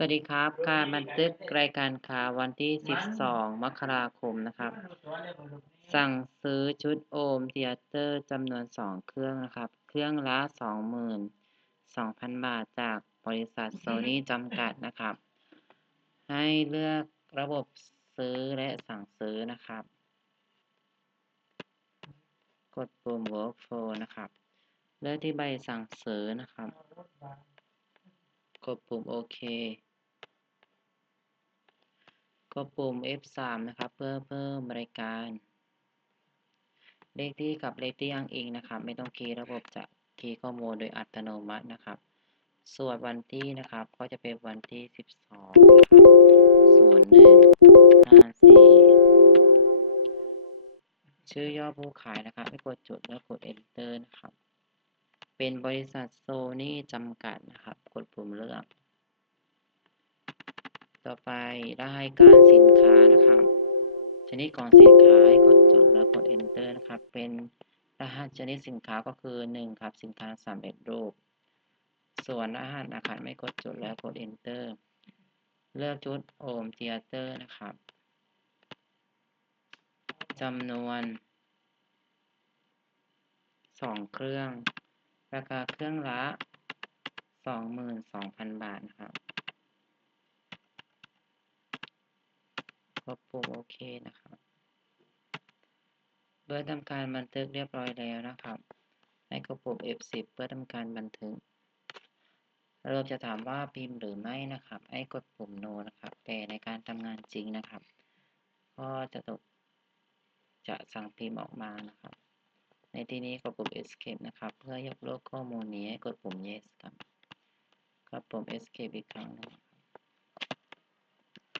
สวัสดีครับ การบันทึกรายการข่าววันที่ 12 มกราคมนะครับ สั่งซื้อชุดโอมเธียเตอร์จำนวน 2 เครื่องนะครับ เครื่องละ 22,000 บาทจากบริษัทโซนี่จำกัดนะครับ ให้เลือกระบบซื้อและสั่งซื้อนะครับ กดปุ่ม Workflow นะครับ เลือกที่ใบสั่งซื้อนะครับกดปุ่มโอเค กดปุ่ม F3 นะครับ เพื่อเพิ่มบริการ เลขที่กับเลขที่อ้างอิงนะครับ ไม่ต้องคีย์ระบบจะคีย์ข้อมูลโดยอัตโนมัตินะครับ ส่วนวันที่นะครับ ก็จะเป็นวันที่ 12นะครับศูนย์หนึ่งห้าสี่ชื่อย่อผู้ขายนะครับให้กดจุดแล้วกด Enter นะครับ เป็นบริษัทโซนี่จำกัดนะครับ กดปุ่มเลือก ต่อไปรายการสินค้านะครับ ชนิดของสินค้าให้กดจุดแล้วกด enter นะครับ เป็นรหัสชนิดสินค้าก็คือ1ครับสินค้าสำเร็จรูป ส่วนรหัสนะคารไม่กดจุดแล้วกด enter เลือกชุดโอมเทียเตอร์นะครับจำนวน2เครื่อง ราคาเครื่องละ 22,000 บาทนะครับ กดปุ่มโอเคนะครับเพื่อทำการบันทึกเรียบร้อยแล้วนะครับ ให้กดปุ่ม F10 เพื่อทำการบันทึกเราจะถามว่าพิมพ์หรือไม่นะครับ ให้กดปุ่ม No นะครับ แต่ในการทำงานจริงนะครับ ก็จะตกจะสั่งพิมพ์ออกมานะครับ ในที่นี้กดปุ่ม Escape นะครับ เพื่อยกเลิกข้อมูลนี้ให้กดปุ่ม Yes ครับกดปุ่ม Escape อีกครั้งนึง